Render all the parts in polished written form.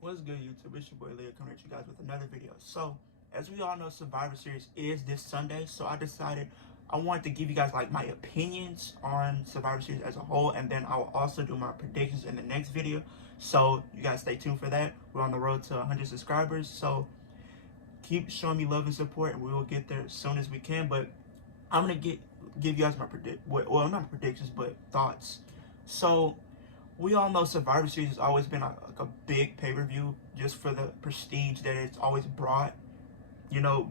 What's good, YouTube? It's your boy Leo coming at you guys with another video. So, as we all know, Survivor Series is this Sunday, so I decided I wanted to give you guys like my opinions on Survivor Series as a whole, and then I will also do my predictions in the next video. So, you guys stay tuned for that. We're on the road to 100 subscribers, so keep showing me love and support, and we will get there as soon as we can. But I'm gonna give you guys my not predictions, but thoughts. So we all know Survivor Series has always been like a big pay-per-view just for the prestige that it's always brought,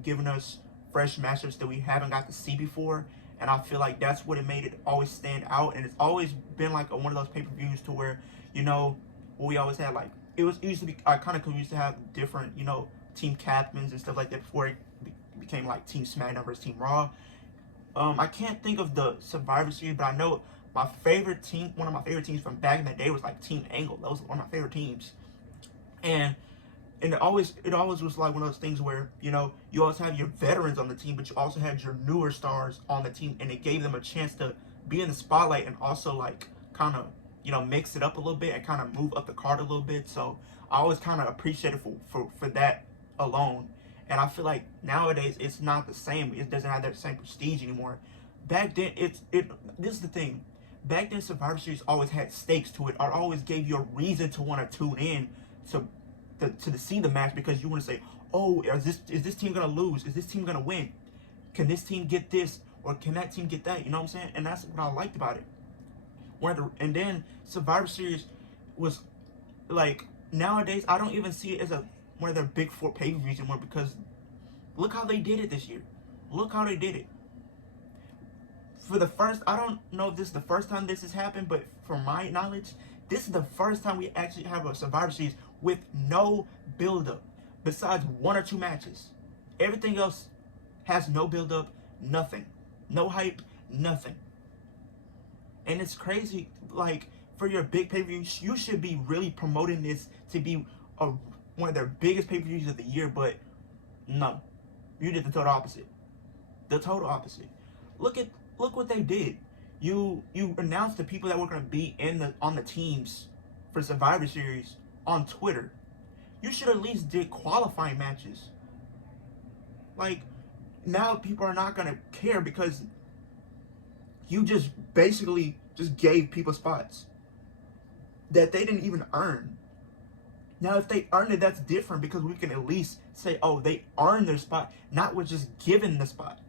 giving us fresh matchups that we haven't got to see before. And I feel like that's what it made it always stand out. And it's always been like one of those pay-per-views to where, we always had like, it used to be, I kind of used to have different, team captains and stuff like that before it became like Team SmackDown versus Team Raw. I can't think of the Survivor Series, but I know my favorite team, one of my favorite teams from back in the day was like Team Angle. That was one of my favorite teams. And it always was like one of those things where, you always have your veterans on the team, but you also had your newer stars on the team, and it gave them a chance to be in the spotlight and also like kind of, mix it up a little bit and kind of move up the card a little bit. So I always kind of appreciated for that alone. And I feel like nowadays it's not the same. It doesn't have that same prestige anymore. Back then, this is the thing. Back then, Survivor Series always had stakes to it. Or always gave you a reason to want to tune in to see the match, because you want to say, oh, is this team gonna lose? Is this team gonna win? Can this team get this, or can that team get that? You know what I'm saying? And that's what I liked about it. And then Survivor Series was like, nowadays I don't even see it as one of their big four pay-per-views anymore, because look how they did it this year. Look how they did it. I don't know if this is the first time this has happened, but from my knowledge, this is the first time we actually have a Survivor Series with no build-up, besides one or two matches. Everything else has no build-up, nothing. No hype, nothing. And it's crazy, like, for your big pay-per-view, you should be really promoting this to be one of their biggest pay-per-views of the year, but no. You did the total opposite. The total opposite. Look what they did. You announced the people that were going to be on the teams for Survivor Series on Twitter. You should at least did qualifying matches. Like, now people are not going to care because you just basically just gave people spots that they didn't even earn. Now, if they earned it, that's different, because we can at least say, oh, they earned their spot, not with just given the spot.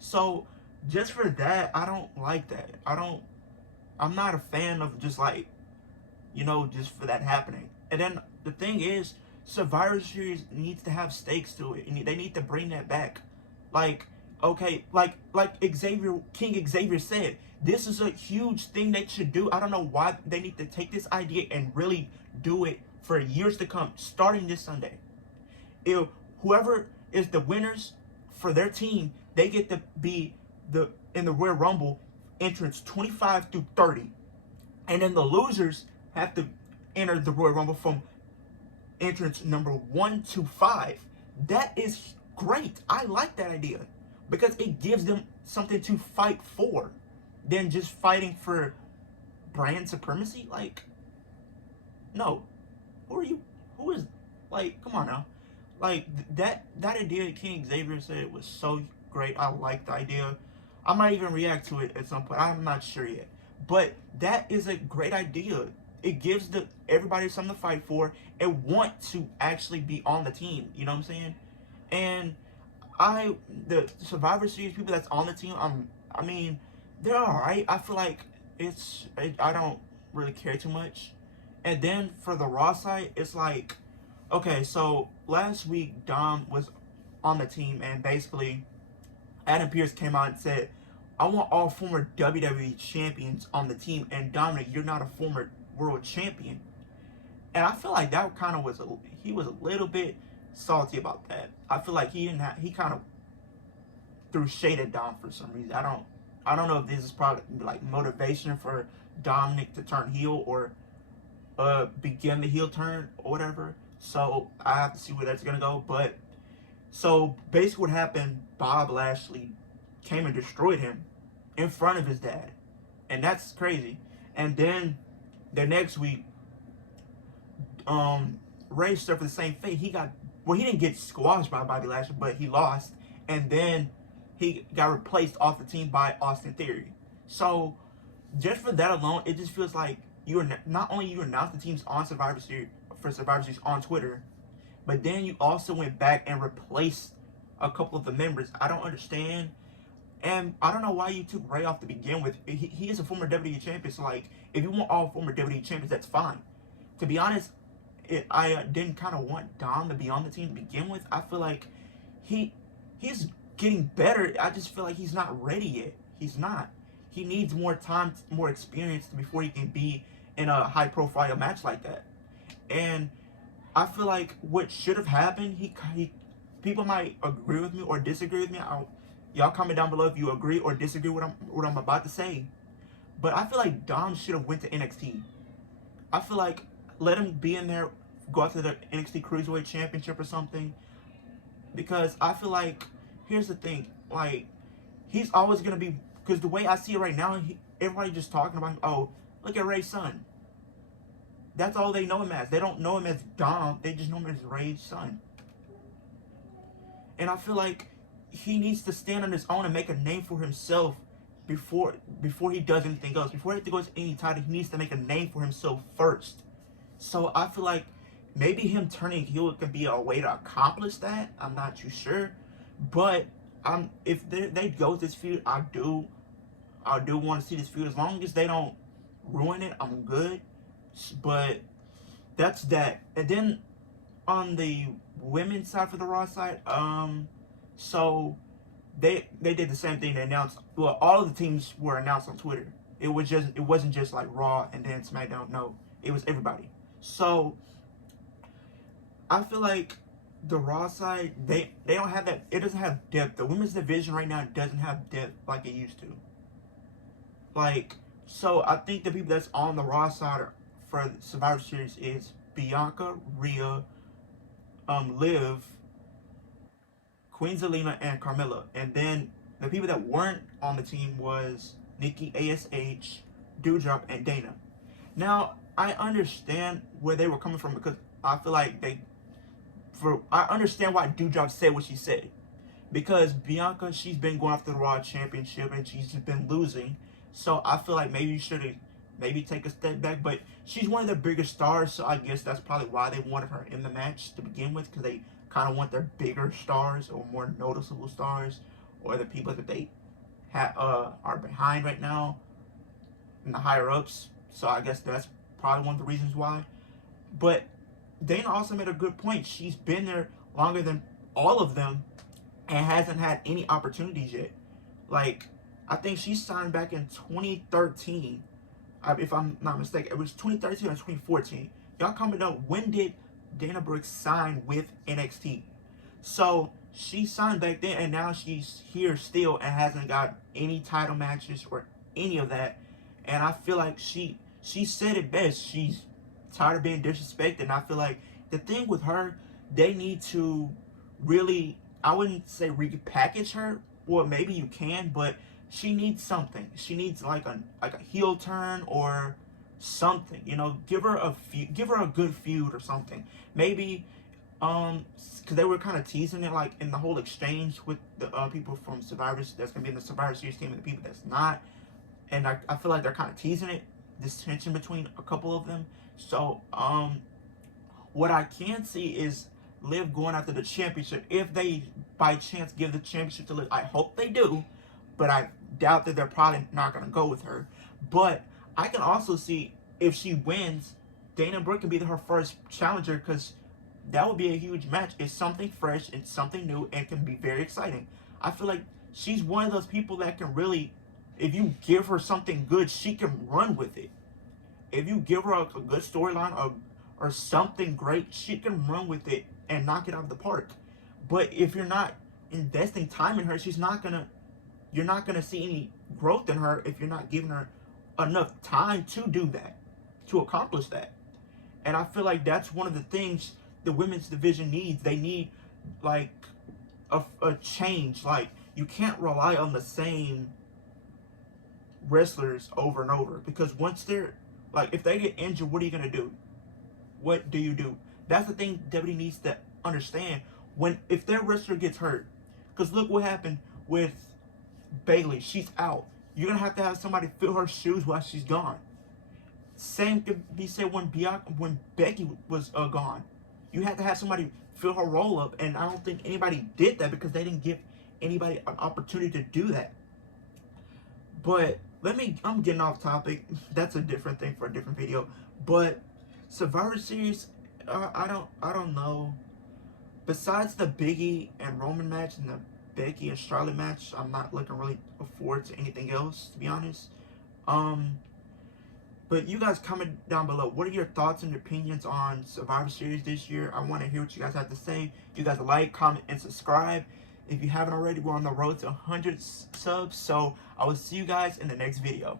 So, just for that, I don't like that. I'm not a fan of just like, just for that happening. And then the thing is, Survivor Series needs to have stakes to it. And they need to bring that back. Like, okay, like King Xavier said, this is a huge thing they should do. I don't know why they need to take this idea and really do it for years to come, starting this Sunday. If whoever is the winners for their team, they get to be in the Royal Rumble entrance 25 through 30. And then the losers have to enter the Royal Rumble from entrance number 1 to 5. That is great. I like that idea, because it gives them something to fight for than just fighting for brand supremacy. Like, no. Who is, like, come on now. Like, that idea King Xavier said was so great. I like the idea. I might even react to it at some point. I'm not sure yet. But that is a great idea. It gives everybody something to fight for and want to actually be on the team. You know what I'm saying? And the Survivor Series people that's on the team, I mean, they're alright. I feel like I don't really care too much. And then for the Raw side, it's like, okay, so last week Dom was on the team, and basically Adam Pearce came out and said, I want all former WWE champions on the team, and Dominic, you're not a former world champion. And I feel like that kind of he was a little bit salty about that. I feel like he kind of threw shade at Dom for some reason. I don't know if this is probably like motivation for Dominic to turn heel, or begin the heel turn or whatever. So I have to see where that's gonna go. But so basically what happened, Bob Lashley came and destroyed him in front of his dad. And that's crazy. And then the next week, Ray suffered the same fate. He didn't get squashed by Bobby Lashley, but he lost, and then he got replaced off the team by Austin Theory. So just for that alone, it just feels like not only you announced the teams on Survivor Series on Twitter, but then you also went back and replaced a couple of the members. I don't understand. And I don't know why you took Ray off to begin with. He is a former WWE champion, so like, if you want all former WWE champions, that's fine. To be honest, I didn't kind of want Dom to be on the team to begin with. I feel like he's getting better. I just feel like he's not ready yet. He's not. He needs more time, more experience before he can be in a high-profile match like that. And I feel like what should have happened, people might agree with me or disagree with me. Y'all comment down below if you agree or disagree with what I'm about to say. But I feel like Dom should have went to NXT. I feel like let him be in there, go after the NXT Cruiserweight Championship or something. Because I feel like, here's the thing, like, he's always going to be, because the way I see it right now, everybody just talking about him, oh, look at Ray's son. That's all they know him as. They don't know him as Dom, they just know him as Ray's son. And I feel like he needs to stand on his own and make a name for himself before he does anything else. Before he goes any title, he needs to make a name for himself first. So I feel like maybe him turning heel can be a way to accomplish that. I'm not too sure. But if they go this feud, I do want to see this feud. As long as they don't ruin it, I'm good. But that's that. And then on the women's side, for the Raw side, so they did the same thing. They announced, well, all of the teams were announced on Twitter. It wasn't just like Raw and then SmackDown. No, it was everybody. So I feel like the Raw side, they don't have that. It doesn't have depth. The women's division right now doesn't have depth like it used to. Like, so I think the people that's on the Raw side for the Survivor Series is Bianca, Rhea, Liv, Queen Zelina, and Carmella. And then the people that weren't on the team was Nikki, ASH, Doudrop, and Dana. Now, I understand where they were coming from, because I feel like I understand why Doudrop said what she said. Because Bianca, she's been going after the Raw Championship and she's just been losing. So I feel like maybe you should have take a step back. But she's one of the bigger stars, so I guess that's probably why they wanted her in the match to begin with, because they kind of want their bigger stars or more noticeable stars, or the people that they are behind right now in the higher ups. So I guess that's probably one of the reasons why. But Dana also made a good point. She's been there longer than all of them and hasn't had any opportunities yet. Like, I think she signed back in 2013. If I'm not mistaken, it was 2013 or 2014. Y'all comment down, when did Dana Brooke signed with NXT? So she signed back then, and now she's here still and hasn't got any title matches or any of that. And I feel like she said it best. She's tired of being disrespected. And I feel like the thing with her, they need to really, I wouldn't say repackage her, or maybe you can, but she needs something. She needs like a heel turn or something. You know, give her a good feud or something. Maybe because they were kind of teasing it, like in the whole exchange with the people from Survivors that's gonna be in the Survivor Series team and the people that's not. And I feel like they're kind of teasing it, this tension between a couple of them. So what I can see is Liv going after the championship. If they by chance give the championship to Liv, I hope they do, but I doubt that they're probably not going to go with her. But I can also see, if she wins, Dana Brooke can be her first challenger, because that would be a huge match. It's something fresh, it's something new, and can be very exciting. I feel like she's one of those people that can really, if you give her something good, she can run with it. If you give her a good storyline or something great, she can run with it and knock it out of the park. But if you're not investing time in her, you're not gonna see any growth in her if you're not giving her enough time to do that, to accomplish that. And I feel like that's one of the things the women's division needs. They need like a change. Like, you can't rely on the same wrestlers over and over, because once they're like, if they get injured, what are you gonna do? What do you do? That's the thing WWE needs to understand. If their wrestler gets hurt, because look what happened with Bayley. She's out. You're gonna have somebody fill her shoes while she's gone. Same could be said when Becky was gone. You had to have somebody fill her roll up, and I don't think anybody did that because they didn't give anybody an opportunity to do that. But I'm getting off topic. That's a different thing for a different video. But Survivor Series, I don't know. Besides the Biggie and Roman match and the Becky and Charlotte match, I'm not looking really forward to anything else, to be honest. But you guys comment down below. What are your thoughts and opinions on Survivor Series this year? I want to hear what you guys have to say. You guys like, comment, and subscribe. If you haven't already, we're on the road to 100 subs. So I will see you guys in the next video.